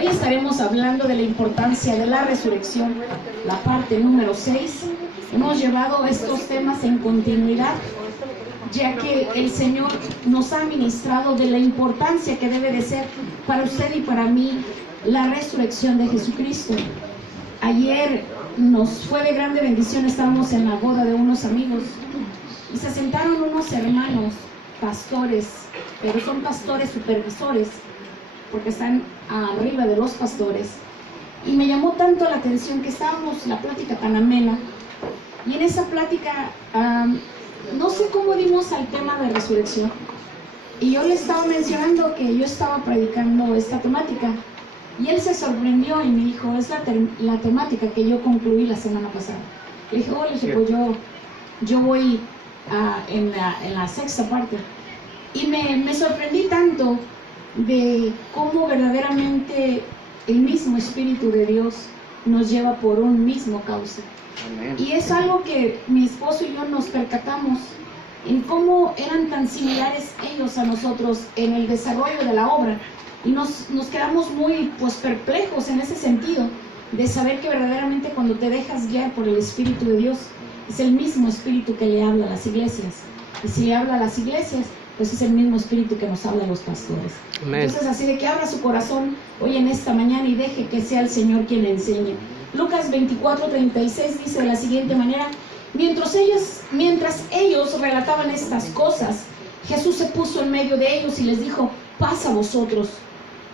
Hoy estaremos hablando de la importancia de la resurrección, la parte número 6. Hemos llevado estos temas en continuidad, ya que el Señor nos ha ministrado de la importancia que debe de ser para usted y para mí la resurrección de Jesucristo. Ayer nos fue de grande bendición, estábamos en la boda de unos amigos y se sentaron unos hermanos, pastores, pero son pastores supervisores, porque están arriba de los pastores, y me llamó tanto la atención que estábamos la plática tan amena, y en esa plática no sé cómo dimos al tema de resurrección, y yo le estaba mencionando que yo estaba predicando esta temática, y él se sorprendió y me dijo, es la temática que yo concluí la semana pasada. Le dije, pues yo voy en la sexta parte, y me sorprendí tanto de cómo verdaderamente el mismo Espíritu de Dios nos lleva por un mismo cauce. Amén. Y es algo que mi esposo y yo nos percatamos en cómo eran tan similares ellos a nosotros en el desarrollo de la obra, y nos quedamos muy perplejos en ese sentido de saber que verdaderamente cuando te dejas guiar por el Espíritu de Dios, es el mismo Espíritu que le habla a las iglesias, y si le habla a las iglesias, pues es el mismo Espíritu que nos habla a los pastores. Amén. Entonces, así de que abra su corazón hoy en esta mañana y deje que sea el Señor quien le enseñe. Lucas 24:36 dice de la siguiente manera: mientras ellos relataban estas cosas, Jesús se puso en medio de ellos y les dijo, paz a vosotros.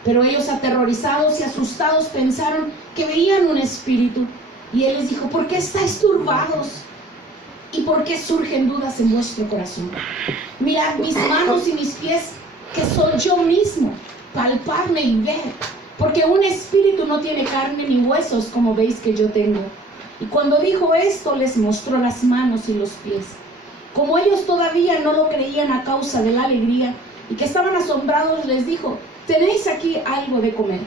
Pero ellos, aterrorizados y asustados, pensaron que veían un espíritu. Y él les dijo, ¿por qué estáis turbados? ¿Y por qué surgen dudas en vuestro corazón? Mirad mis manos y mis pies, que soy yo mismo, palpadme y ver, porque un espíritu no tiene carne ni huesos, como veis que yo tengo. Y cuando dijo esto, les mostró las manos y los pies. Como ellos todavía no lo creían a causa de la alegría, y que estaban asombrados, les dijo, ¿tenéis aquí algo de comer?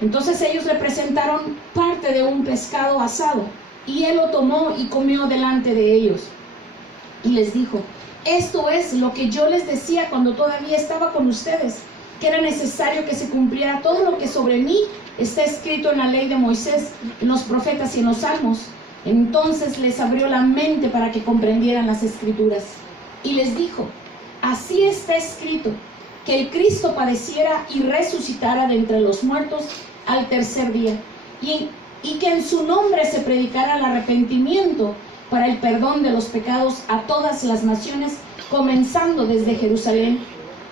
Entonces ellos le presentaron parte de un pescado asado, y él lo tomó y comió delante de ellos. Y les dijo, esto es lo que yo les decía cuando todavía estaba con ustedes, que era necesario que se cumpliera todo lo que sobre mí está escrito en la ley de Moisés, en los profetas y en los salmos. Entonces les abrió la mente para que comprendieran las escrituras. Y les dijo, así está escrito, que el Cristo padeciera y resucitara de entre los muertos al tercer día, y que en su nombre se predicara el arrepentimiento para el perdón de los pecados a todas las naciones, comenzando desde Jerusalén.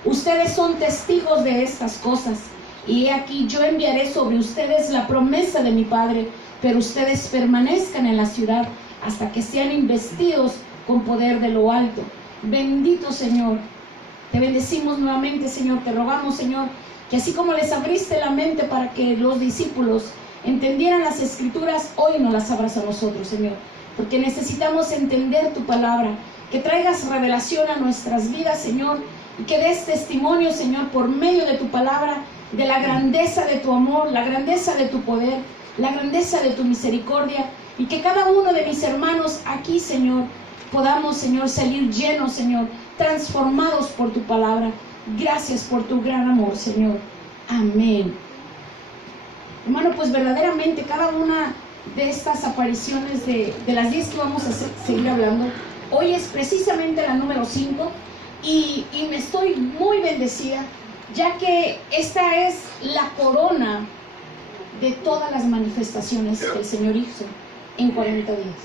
Ustedes son testigos de estas cosas, y he aquí yo enviaré sobre ustedes la promesa de mi Padre, pero ustedes permanezcan en la ciudad hasta que sean investidos con poder de lo alto. Bendito Señor, te bendecimos nuevamente, Señor, te rogamos, Señor, que así como les abriste la mente para que los discípulos entendieran las escrituras, hoy nos las abras a nosotros, Señor, porque necesitamos entender tu palabra, que traigas revelación a nuestras vidas, Señor, y que des testimonio, Señor, por medio de tu palabra, de la grandeza de tu amor, la grandeza de tu poder, la grandeza de tu misericordia, y que cada uno de mis hermanos aquí, Señor, podamos, Señor, salir llenos, Señor, transformados por tu palabra. Gracias por tu gran amor, Señor. Amén. Hermano, pues verdaderamente cada una de estas apariciones de las 10 que vamos a seguir hablando, hoy es precisamente la número 5, y me estoy muy bendecida, ya que esta es la corona de todas las manifestaciones que el Señor hizo en 40 días.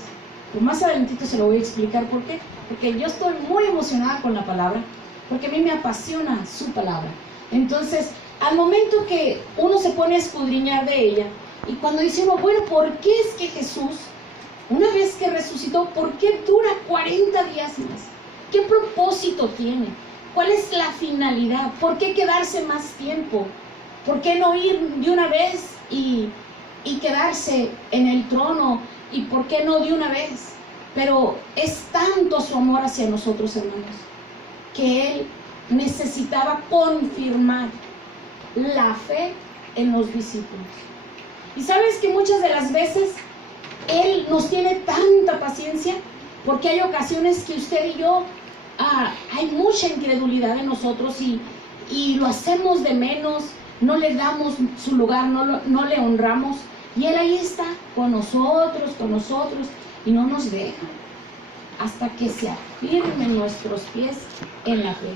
Pues más adelantito se lo voy a explicar por qué, porque yo estoy muy emocionada con la palabra, porque a mí me apasiona su palabra. Entonces, al momento que uno se pone a escudriñar de ella, y cuando dice uno, bueno, ¿por qué es que Jesús, una vez que resucitó, por qué dura 40 días más? ¿Qué propósito tiene? ¿Cuál es la finalidad? ¿Por qué quedarse más tiempo? ¿Por qué no ir de una vez y quedarse en el trono? ¿Y por qué no de una vez? Pero es tanto su amor hacia nosotros, hermanos, que Él necesitaba confirmar la fe en los discípulos. Y sabes que muchas de las veces Él nos tiene tanta paciencia, porque hay ocasiones que usted y yo, hay mucha incredulidad en nosotros, y lo hacemos de menos, no le damos su lugar, no le honramos. Y Él ahí está con nosotros, y no nos deja hasta que se afirmen nuestros pies en la fe.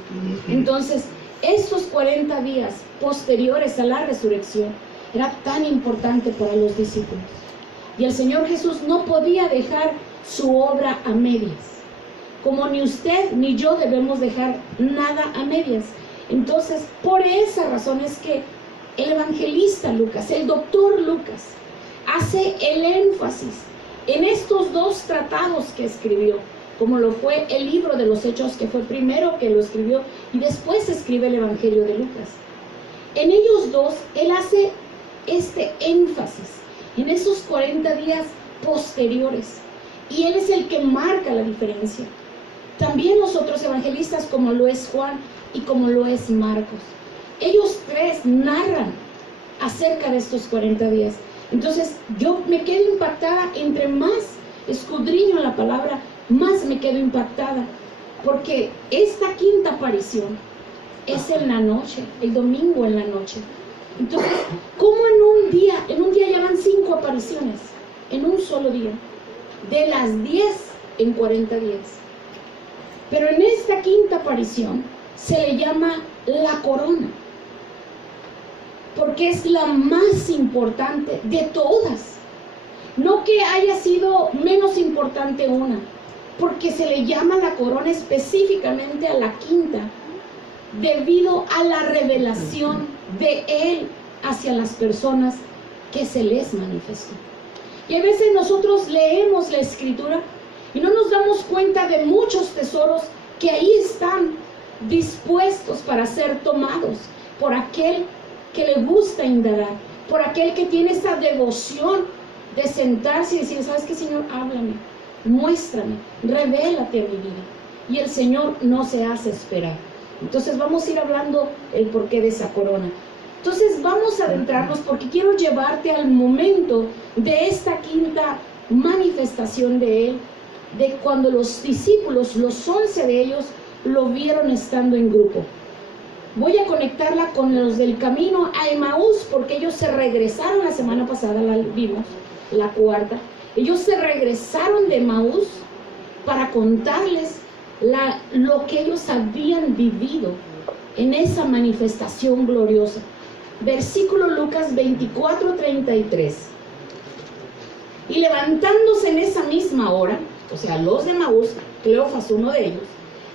Entonces, estos 40 días posteriores a la resurrección era tan importante para los discípulos. Y el Señor Jesús no podía dejar su obra a medias, como ni usted ni yo debemos dejar nada a medias. Entonces, por esa razón es que el evangelista Lucas, el doctor Lucas, hace el énfasis en estos dos tratados que escribió, como lo fue el libro de los Hechos, que fue primero que lo escribió, y después escribe el Evangelio de Lucas. En ellos dos, él hace este énfasis en esos 40 días posteriores, y él es el que marca la diferencia. También los otros evangelistas, como lo es Juan y como lo es Marcos, ellos tres narran acerca de estos 40 días. Entonces yo me quedo impactada, entre más escudriño la palabra, más me quedo impactada, porque esta quinta aparición es en la noche, el domingo en la noche. Entonces, ¿cómo en un día ya van 5 apariciones? En un solo día, de las 10 en 40 días. Pero en esta quinta aparición se le llama la corona, porque es la más importante de todas. No que haya sido menos importante una, porque se le llama la corona específicamente a la quinta, debido a la revelación de Él hacia las personas que se les manifestó. Y a veces nosotros leemos la Escritura y no nos damos cuenta de muchos tesoros que ahí están dispuestos para ser tomados por aquel que le gusta indagar, por aquel que tiene esa devoción de sentarse y decir: ¿sabes qué, Señor? Háblame, muéstrame, revélate a mi vida. Y el Señor no se hace esperar. Entonces vamos a ir hablando el porqué de esa corona. Entonces vamos a adentrarnos, porque quiero llevarte al momento de esta quinta manifestación de Él, de cuando los discípulos, los 11 de ellos, lo vieron estando en grupo. Voy a conectarla con los del camino a Emaús, porque ellos se regresaron la semana pasada, la vimos, la cuarta. Ellos se regresaron de Emaús para contarles lo que ellos habían vivido en esa manifestación gloriosa. Versículo Lucas 24:33. Y levantándose en esa misma hora, o sea, los de Emaús, Cleofas uno de ellos,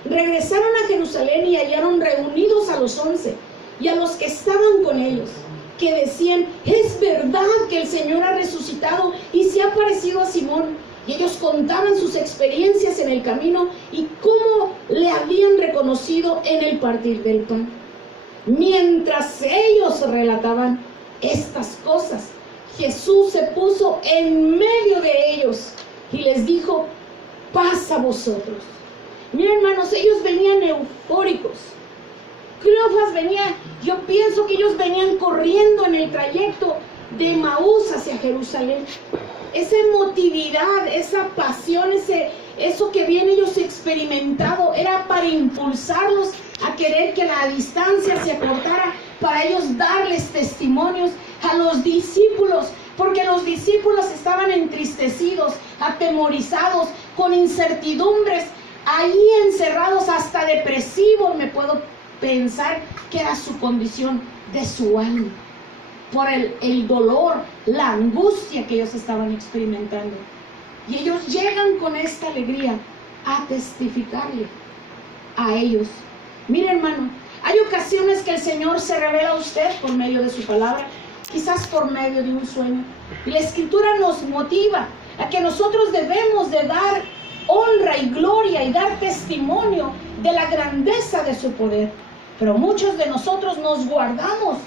regresaron a Jerusalén y hallaron reunidos a los 11 y a los que estaban con ellos, que decían: es verdad que el Señor ha resucitado y se ha aparecido a Simón. Y ellos contaban sus experiencias en el camino y cómo le habían reconocido en el partir del pan. Mientras ellos relataban estas cosas, Jesús se puso en medio de ellos y les dijo: paz a vosotros. Miren, hermanos, ellos venían eufóricos. Cleofas venía, yo pienso que ellos venían corriendo en el trayecto de Emaús hacia Jerusalén. Esa emotividad, esa pasión, eso que bien ellos experimentado, era para impulsarlos a querer que la distancia se acortara, para ellos darles testimonios a los discípulos, porque los discípulos estaban entristecidos, atemorizados, con incertidumbres, ahí encerrados, hasta depresivos, me puedo pensar que era su condición de su alma, por el dolor, la angustia que ellos estaban experimentando. Y ellos llegan con esta alegría a testificarle a ellos. Mire, hermano, hay ocasiones que el Señor se revela a usted por medio de su palabra, quizás por medio de un sueño. Y la Escritura nos motiva a que nosotros debemos de dar honra y gloria y dar testimonio de la grandeza de su poder. Pero muchos de nosotros nos guardamos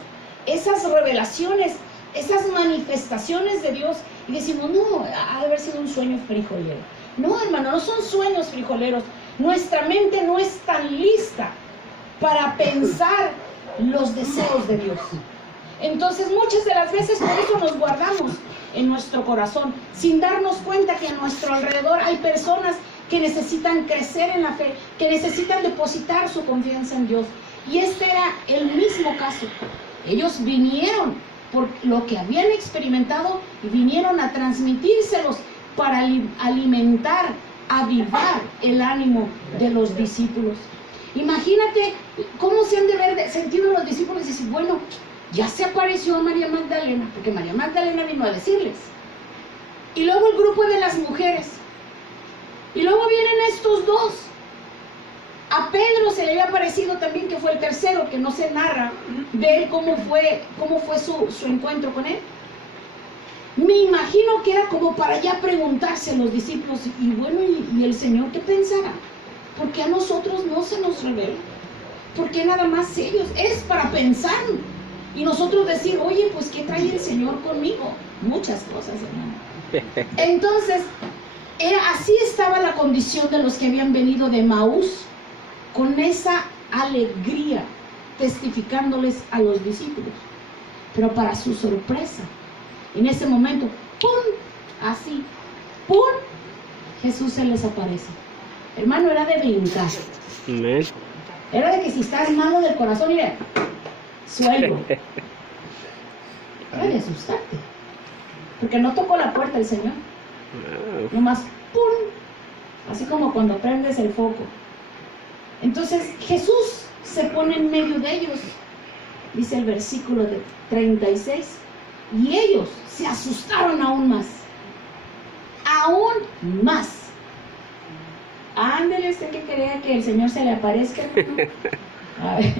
esas revelaciones, esas manifestaciones de Dios, y decimos: no, ha de haber sido un sueño frijolero. No, hermano, no son sueños frijoleros. Nuestra mente no es tan lista para pensar los deseos de Dios. Entonces muchas de las veces por eso nos guardamos en nuestro corazón, sin darnos cuenta que a nuestro alrededor hay personas que necesitan crecer en la fe, que necesitan depositar su confianza en Dios. Y este era el mismo caso. Ellos vinieron por lo que habían experimentado y vinieron a transmitírselos para alimentar, avivar el ánimo de los discípulos. Imagínate cómo se han de haber sentido los discípulos y decir, bueno, ya se apareció María Magdalena, porque María Magdalena vino a decirles. Y luego el grupo de las mujeres. Y luego vienen estos dos. A Pedro se le había parecido también, que fue el tercero, que no se narra, ver cómo fue su encuentro con él. Me imagino que era como para ya preguntarse a los discípulos, y bueno, ¿y el Señor qué pensará? ¿Por qué a nosotros no se nos revela? ¿Por qué nada más ellos? Es para pensar. Y nosotros decir, oye, pues ¿qué trae el Señor conmigo? Muchas cosas, hermano. Entonces, así estaba la condición de los que habían venido de Emaús, con esa alegría, testificándoles a los discípulos. Pero para su sorpresa, en ese momento, ¡pum! Así, ¡pum! Jesús se les aparece. Hermano, era de brincar. Era de que si estás malo del corazón, mira, suelto. Era de asustarte. Porque no tocó la puerta el Señor. Nomás, ¡pum! Así como cuando prendes el foco. Entonces Jesús se pone en medio de ellos, dice el versículo 36, y ellos se asustaron aún más. Aún más. Ándele, usted que quería que el Señor se le aparezca, hermano. A ver.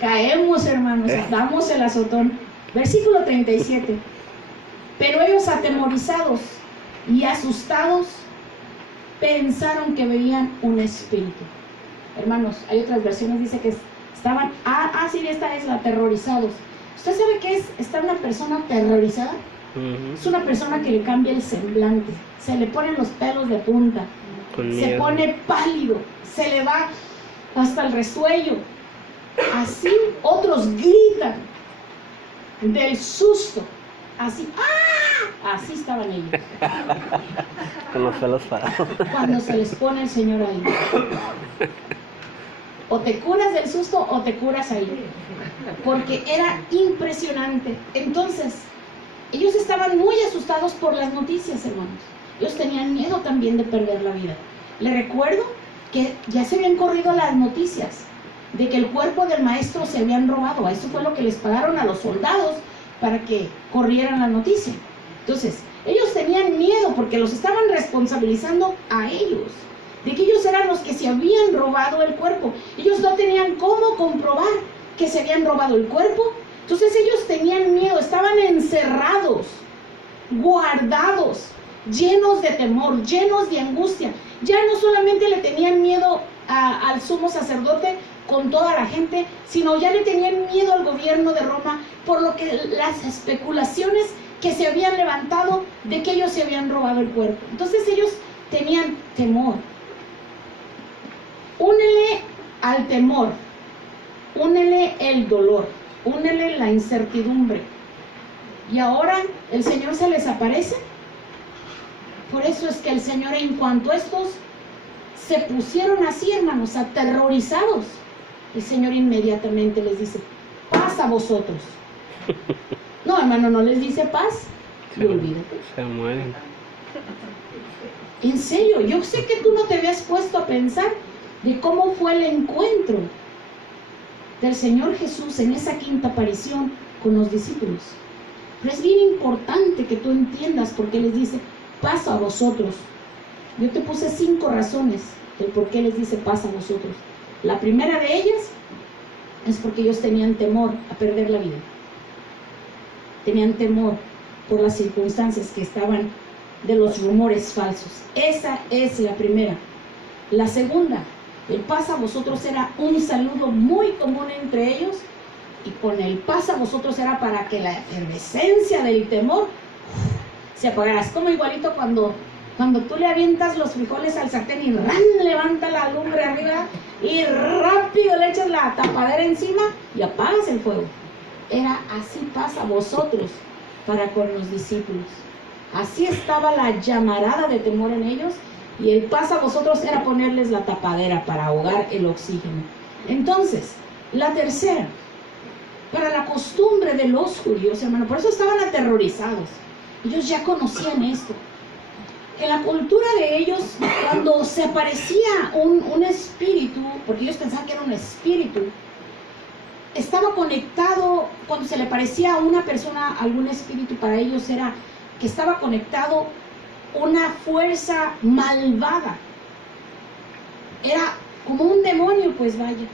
Caemos, hermanos, damos el azotón. Versículo 37. Pero ellos, atemorizados y asustados, pensaron que veían un espíritu. Hermanos, hay otras versiones, dice que estaban, sí, esta es la aterrorizados. ¿Usted sabe qué es estar una persona aterrorizada? Es una persona que le cambia el semblante, se le ponen los pelos de punta, se pone pálido, se le va hasta el resuello. Así otros gritan del susto, así, ¡ah! Así estaban ellos. Con los pelos parados. Cuando se les pone el Señor ahí. O te curas del susto o te curas ahí. Porque era impresionante. Entonces, ellos estaban muy asustados por las noticias, hermanos. Ellos tenían miedo también de perder la vida. Les recuerdo que ya se habían corrido las noticias de que el cuerpo del maestro se habían robado. Eso fue lo que les pagaron a los soldados para que corrieran la noticia. Entonces, ellos tenían miedo porque los estaban responsabilizando a ellos, de que ellos eran los que se habían robado el cuerpo. Ellos no tenían cómo comprobar que se habían robado el cuerpo. Entonces ellos tenían miedo, estaban encerrados, guardados, llenos de temor, llenos de angustia. Ya no solamente le tenían miedo al sumo sacerdote con toda la gente, sino ya le tenían miedo al gobierno de Roma por lo que las especulaciones que se habían levantado de que ellos se habían robado el cuerpo. Entonces ellos tenían temor. Únele al temor, únele el dolor, únele la incertidumbre. Y ahora el Señor se les aparece. Por eso es que el Señor, en cuanto estos se pusieron así, hermanos, aterrorizados, el Señor inmediatamente les dice, paz a vosotros. No, hermano, no les dice paz, y olvídate. Se mueren. En serio, yo sé que tú no te habías puesto a pensar de cómo fue el encuentro del Señor Jesús en esa quinta aparición con los discípulos. Pero es bien importante que tú entiendas por qué les dice paz a vosotros. Yo te puse 5 razones del por qué les dice paz a vosotros. La primera de ellas es porque ellos tenían temor a perder la vida. Tenían temor por las circunstancias que estaban de los rumores falsos. Esa es la primera. La segunda, el paz a vosotros era un saludo muy común entre ellos, y con el paz a vosotros era para que la efervescencia del temor se apagara. Es como igualito cuando tú le avientas los frijoles al sartén y levanta la lumbre arriba y rápido le echas la tapadera encima y apagas el fuego. Era así paz a vosotros para con los discípulos. Así estaba la llamarada de temor en ellos, y el paz a vosotros era ponerles la tapadera para ahogar el oxígeno. Entonces, la tercera, para la costumbre de los judíos, hermano. Por eso estaban aterrorizados. Ellos ya conocían esto. En la cultura de ellos, cuando se aparecía un espíritu, porque ellos pensaban que era un espíritu, estaba conectado, cuando se le parecía a una persona, algún espíritu, para ellos era que estaba conectado una fuerza malvada. Era como un demonio, pues vaya.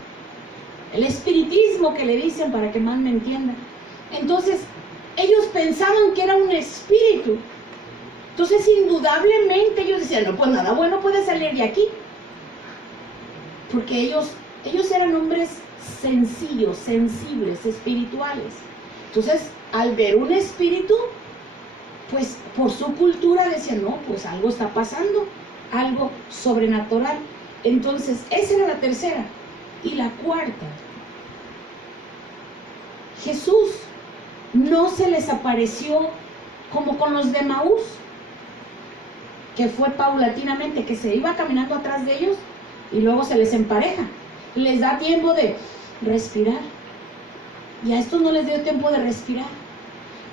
El espiritismo que le dicen, para que más me entiendan. Entonces, ellos pensaban que era un espíritu. Entonces, indudablemente, ellos decían, no, pues nada bueno puede salir de aquí. Porque ellos eran hombres sencillos, sensibles, espirituales. Entonces, al ver un espíritu, pues por su cultura decían, no, pues algo está pasando, algo sobrenatural. Entonces, esa era la tercera. Y la cuarta, Jesús no se les apareció como con los de Maús, que fue paulatinamente, que se iba caminando atrás de ellos y luego se les empareja. Les da tiempo de respirar. Y a estos no les dio tiempo de respirar.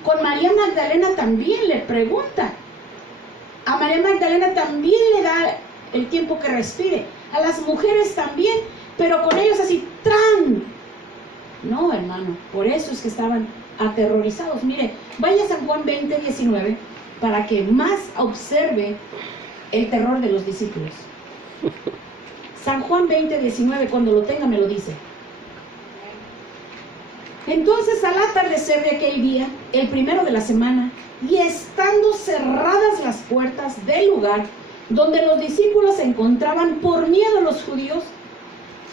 Con María Magdalena también le pregunta. A María Magdalena también le da el tiempo que respire. A las mujeres también, pero con ellos así, ¡tran! No, hermano, por eso es que estaban aterrorizados. Mire, vaya a San Juan 20:19 para que más observe el terror de los discípulos. San Juan 20:19, cuando lo tenga me lo dice. Entonces, al atardecer de aquel día, el primero de la semana, y estando cerradas las puertas del lugar donde los discípulos se encontraban por miedo a los judíos,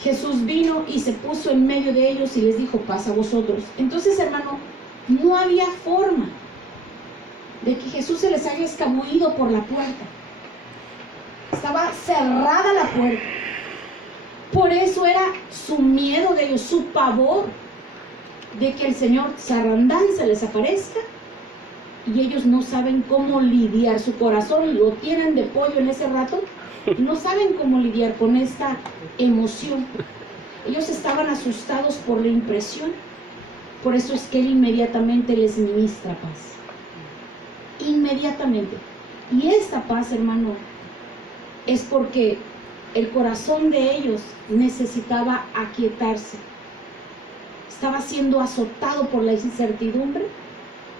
Jesús vino y se puso en medio de ellos y les dijo, paz a vosotros. Entonces, hermano, no había forma de que Jesús se les haya escabullido por la puerta. Estaba cerrada la puerta. Por eso era su miedo de ellos, su pavor de que el Señor Sarandán se les aparezca y ellos no saben cómo lidiar. Su corazón lo tienen de pollo en ese rato, no saben cómo lidiar con esta emoción. Ellos estaban asustados por la impresión. Por eso es que Él inmediatamente les ministra paz. Inmediatamente. Y esta paz, hermano, es porque el corazón de ellos necesitaba aquietarse. Estaba siendo azotado por la incertidumbre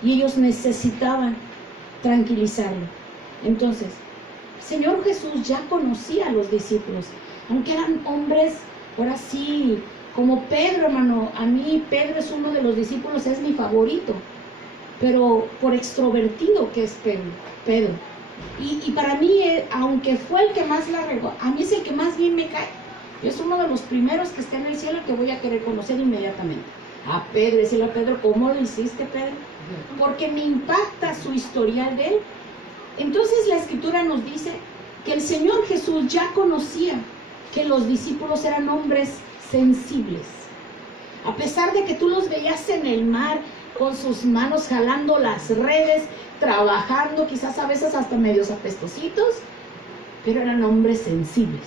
y ellos necesitaban tranquilizarlo. Entonces, Señor Jesús ya conocía a los discípulos, aunque eran hombres, ahora sí, como Pedro, hermano. A mí Pedro es uno de los discípulos, es mi favorito, pero por extrovertido que es Pedro. Y para mí, aunque fue el que más la regó, a mí es el que más bien me cae. Es uno de los primeros que está en el cielo que voy a querer conocer inmediatamente. A Pedro, decirle a Pedro, ¿cómo lo hiciste, Pedro? Porque me impacta su historial de él. Entonces la Escritura nos dice que el Señor Jesús ya conocía que los discípulos eran hombres sensibles. A pesar de que tú los veías en el mar, con sus manos jalando las redes, trabajando, quizás a veces hasta medios apestositos, pero eran hombres sensibles.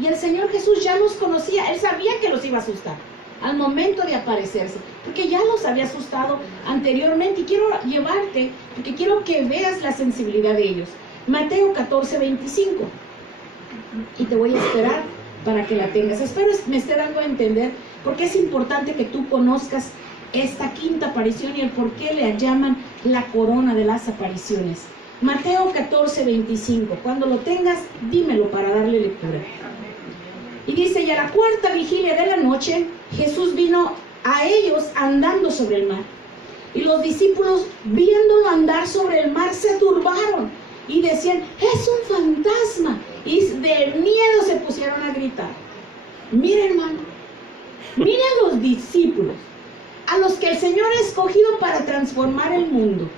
Y el Señor Jesús ya los conocía. Él sabía que los iba a asustar al momento de aparecerse, porque ya los había asustado anteriormente. Y quiero llevarte, porque quiero que veas la sensibilidad de ellos. Mateo 14:25. Y te voy a esperar para que la tengas. Espero me esté dando a entender, porque es importante que tú conozcas esta quinta aparición y el por qué le llaman la corona de las apariciones. Mateo 14:25. Cuando lo tengas, dímelo para darle lectura. Y dice, y a la cuarta vigilia de la noche, Jesús vino a ellos andando sobre el mar. Y los discípulos, viéndolo andar sobre el mar, se turbaron y decían, es un fantasma. Y de miedo se pusieron a gritar. Miren, hermano, miren los discípulos, a los que el Señor ha escogido para transformar el mundo.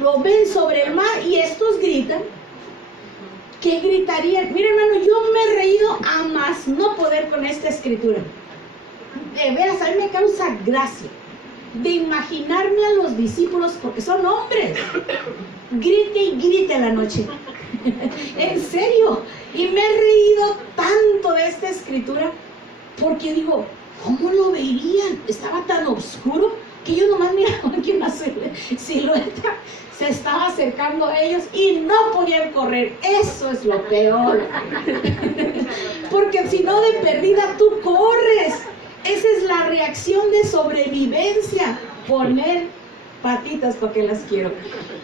Lo ven sobre el mar y estos gritan. ¿Qué gritarían? Mira, hermano, yo me he reído a más no poder con esta escritura. De veras, a mí me causa gracia de imaginarme a los discípulos, porque son hombres. Grite y grite a la noche. En serio. Y me he reído tanto de esta escritura, porque digo, ¿Cómo lo veían? Estaba tan oscuro que yo nomás miraba que una silueta se estaba acercando a ellos y no podían correr. Eso es lo peor. Porque si no, de perdida tú corres. Esa es la reacción de sobrevivencia. Poner patitas para que las quiero.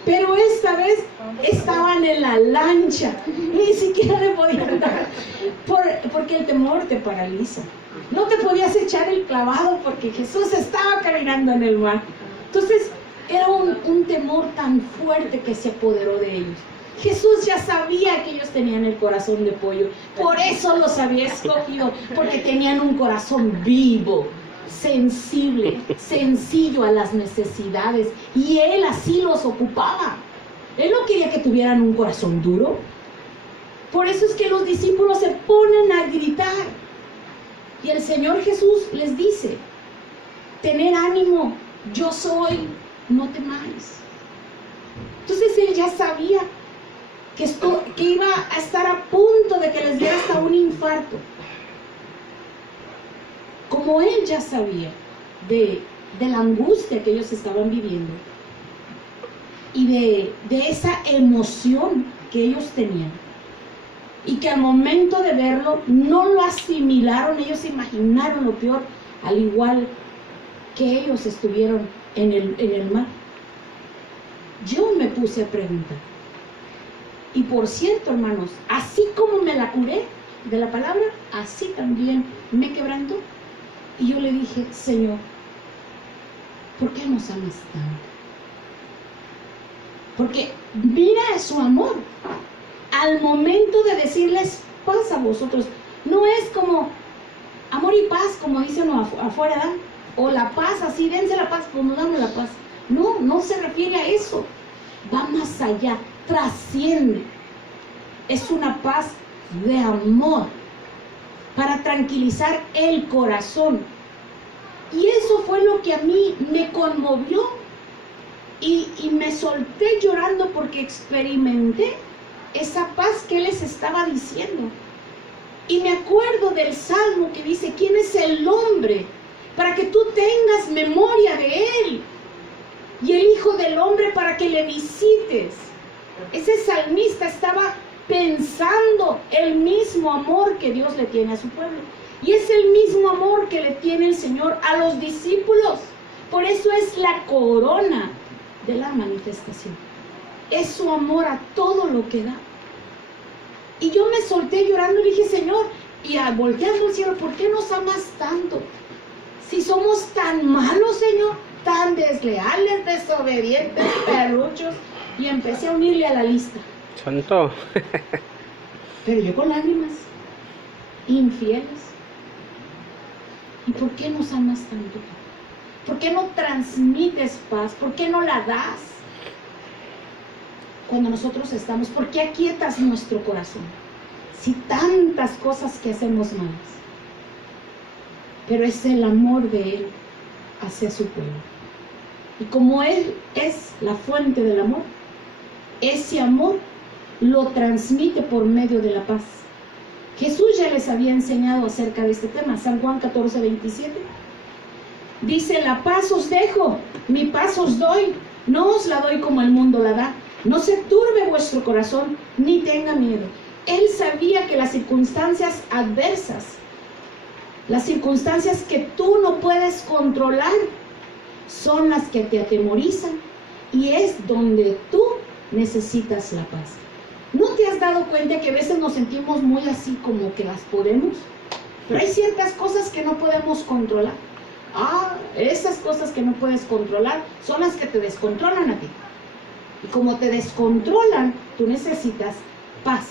Pero esta vez estaban en la lancha. Ni siquiera le podían dar. Porque el temor te paraliza. No te podías echar el clavado porque Jesús estaba caminando en el mar. Entonces era un temor tan fuerte que se apoderó de ellos. Jesús ya sabía que ellos tenían el corazón de pollo. Por eso los había escogido. Porque tenían un corazón vivo, sensible, sencillo a las necesidades. Y Él así los ocupaba. Él no quería que tuvieran un corazón duro. Por eso es que los discípulos se ponen a gritar. Y el Señor Jesús les dice: tener ánimo, yo soy, no temáis. Entonces Él ya sabía que iba a estar a punto de que les diera hasta un infarto. Como Él ya sabía de la angustia que ellos estaban viviendo y de esa emoción que ellos tenían, y que al momento de verlo no lo asimilaron, ellos se imaginaron lo peor, al igual que ellos estuvieron en el mar. Yo me puse a preguntar, y por cierto, hermanos, así como me la curé de la palabra, así también me quebrantó. Y yo le dije: Señor, ¿por qué nos amas tanto? Porque mira su amor. Al momento de decirles paz a vosotros, no es como amor y paz, como dicen afuera, ¿dan? O la paz, así, dense la paz, como dame la paz. No, no se refiere a eso. Va más allá, trasciende. Es una paz de amor para tranquilizar el corazón. Y eso fue lo que a mí me conmovió y me solté llorando porque experimenté esa paz que Él les estaba diciendo. Y me acuerdo del Salmo que dice: ¿quién es el hombre para que tú tengas memoria de Él? Y el Hijo del Hombre para que le visites. Ese salmista estaba pensando el mismo amor que Dios le tiene a su pueblo. Y es el mismo amor que le tiene el Señor a los discípulos. Por eso es la corona de la manifestación. Es su amor a todo lo que da. Y yo me solté llorando y dije: Señor, y volteando al cielo, ¿por qué nos amas tanto? Si somos tan malos, Señor, tan desleales, desobedientes, perruchos. Y empecé a unirle a la lista. Santo. Pero yo con lágrimas, infieles. ¿Y por qué nos amas tanto? ¿Por qué no transmites paz? ¿Por qué no la das? Cuando nosotros estamos, ¿por qué aquietas nuestro corazón? Si tantas cosas que hacemos malas. Pero es el amor de Él hacia su pueblo. Y como Él es la fuente del amor, ese amor lo transmite por medio de la paz. Jesús ya les había enseñado acerca de este tema. San Juan 14:27 dice: la paz os dejo, mi paz os doy, no os la doy como el mundo la da. No se turbe vuestro corazón, ni tenga miedo. Él sabía que las circunstancias adversas, las circunstancias que tú no puedes controlar, son las que te atemorizan, y es donde tú necesitas la paz. ¿No te has dado cuenta que a veces nos sentimos muy así como que las podemos? Pero hay ciertas cosas que no podemos controlar. Esas cosas que no puedes controlar son las que te descontrolan a ti. Y como te descontrolan, tú necesitas paz.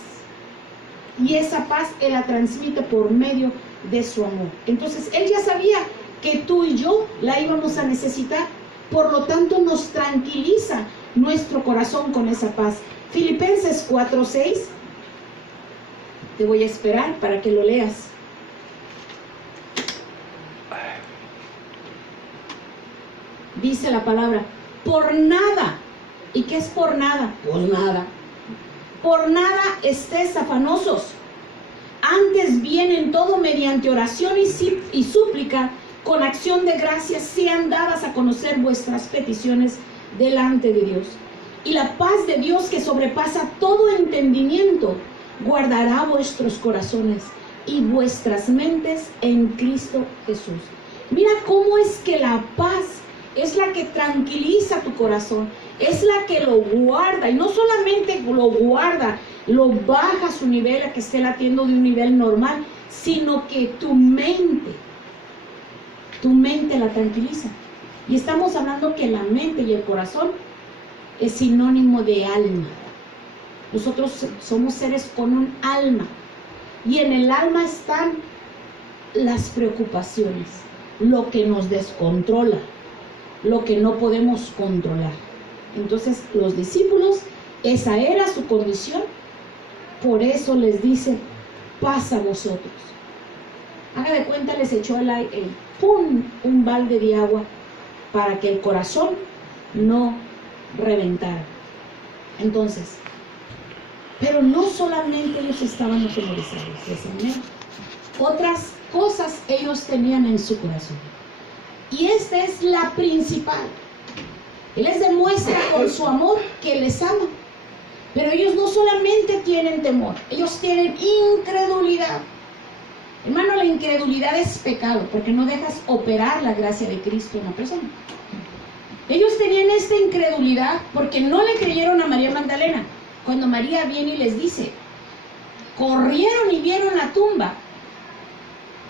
Y esa paz Él la transmite por medio de su amor. Entonces Él ya sabía que tú y yo la íbamos a necesitar. Por lo tanto nos tranquiliza nuestro corazón con esa paz. Filipenses 4:6. Te voy a esperar para que lo leas. Dice la palabra: por nada. ¿Y qué es por nada? Pues nada. Por nada estés afanosos. Antes bien en todo mediante oración y súplica, con acción de gracias, sean dadas a conocer vuestras peticiones delante de Dios. Y la paz de Dios, que sobrepasa todo entendimiento, guardará vuestros corazones y vuestras mentes en Cristo Jesús. Mira cómo es que la paz es la que tranquiliza tu corazón, es la que lo guarda, y no solamente lo guarda, lo baja a su nivel, a que esté latiendo de un nivel normal, sino que tu mente la tranquiliza. Y estamos hablando que la mente y el corazón es sinónimo de alma. Nosotros somos seres con un alma, y en el alma están las preocupaciones, lo que nos descontrola, lo que no podemos controlar. Entonces los discípulos, esa era su condición, por eso les dice: paz a vosotros. Haga de cuenta, les echó un balde de agua para que el corazón no reventara. Entonces, pero no solamente ellos estaban atemorizados, otras cosas ellos tenían en su corazón. Y esta es la principal. Él les demuestra con su amor que les ama. Pero ellos no solamente tienen temor, ellos tienen incredulidad. Hermano, la incredulidad es pecado, porque no dejas operar la gracia de Cristo en una persona. Ellos tenían esta incredulidad porque no le creyeron a María Magdalena. Cuando María viene y les dice, corrieron y vieron la tumba,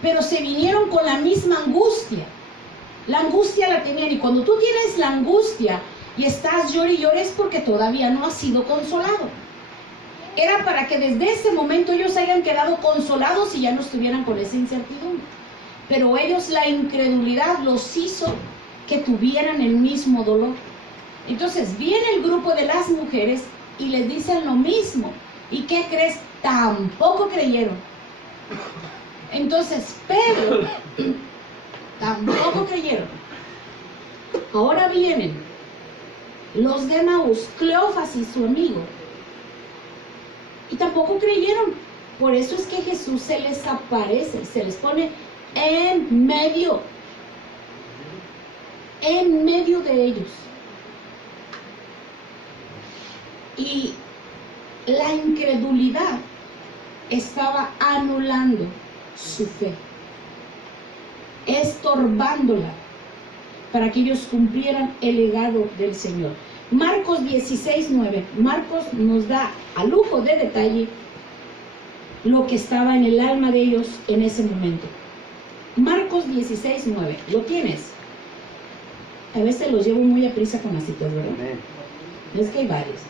pero se vinieron con la misma angustia. La angustia la tenían, y cuando tú tienes la angustia y estás llore y llores, porque todavía no has sido consolado. Era para que desde ese momento ellos hayan quedado consolados y ya no estuvieran con esa incertidumbre. Pero ellos, la incredulidad los hizo que tuvieran el mismo dolor. Entonces viene el grupo de las mujeres y les dicen lo mismo. ¿Y qué crees? Tampoco creyeron. Entonces Pedro, tampoco creyeron. Ahora vienen los de Emaús, Cleofas y su amigo, y tampoco creyeron. Por eso es que Jesús se les aparece, se les pone en medio de ellos. Y la incredulidad estaba anulando su fe, estorbándola para que ellos cumplieran el legado del Señor. Marcos 16:9. Marcos nos da a lujo de detalle lo que estaba en el alma de ellos en ese momento. Marcos 16:9. ¿Lo tienes? A veces los llevo muy a prisa con las citas, ¿verdad? Es que hay varios.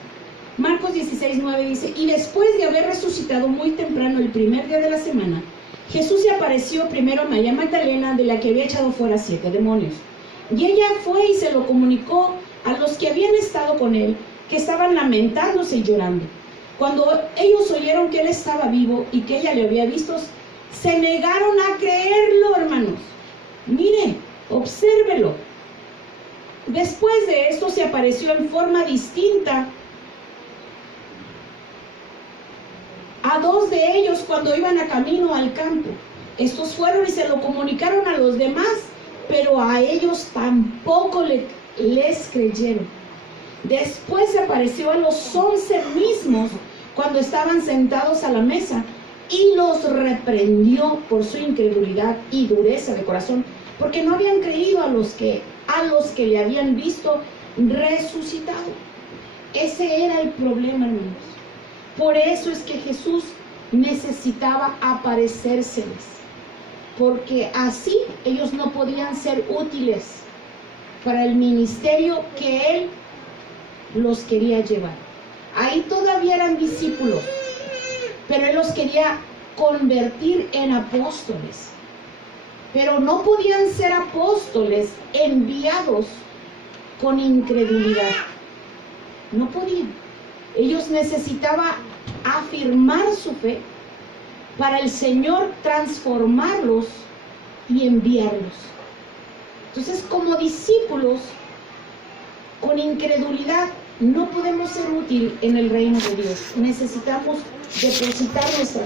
Marcos 16:9 dice: y después de haber resucitado muy temprano el primer día de la semana, Jesús se apareció primero a María Magdalena, de la que había echado fuera 7 demonios. Y ella fue y se lo comunicó a los que habían estado con él, que estaban lamentándose y llorando. Cuando ellos oyeron que él estaba vivo y que ella le había visto, se negaron a creerlo, hermanos. Mire, obsérvelo. Después de esto se apareció en forma distinta a 2 de ellos cuando iban a camino al campo. Estos fueron y se lo comunicaron a los demás, pero a ellos tampoco les creyeron. Después se apareció a los 11 mismos cuando estaban sentados a la mesa y los reprendió por su incredulidad y dureza de corazón, porque no habían creído a los que le habían visto resucitado. Ese era el problema, hermanos. Por eso es que Jesús necesitaba aparecérseles, porque así ellos no podían ser útiles para el ministerio que Él los quería llevar. Ahí todavía eran discípulos, pero Él los quería convertir en apóstoles. Pero no podían ser apóstoles enviados con incredulidad. No podían. Ellos necesitaban afirmar su fe para el Señor transformarlos y enviarlos. Entonces, como discípulos con incredulidad no podemos ser útiles en el reino de Dios. Necesitamos depositar nuestra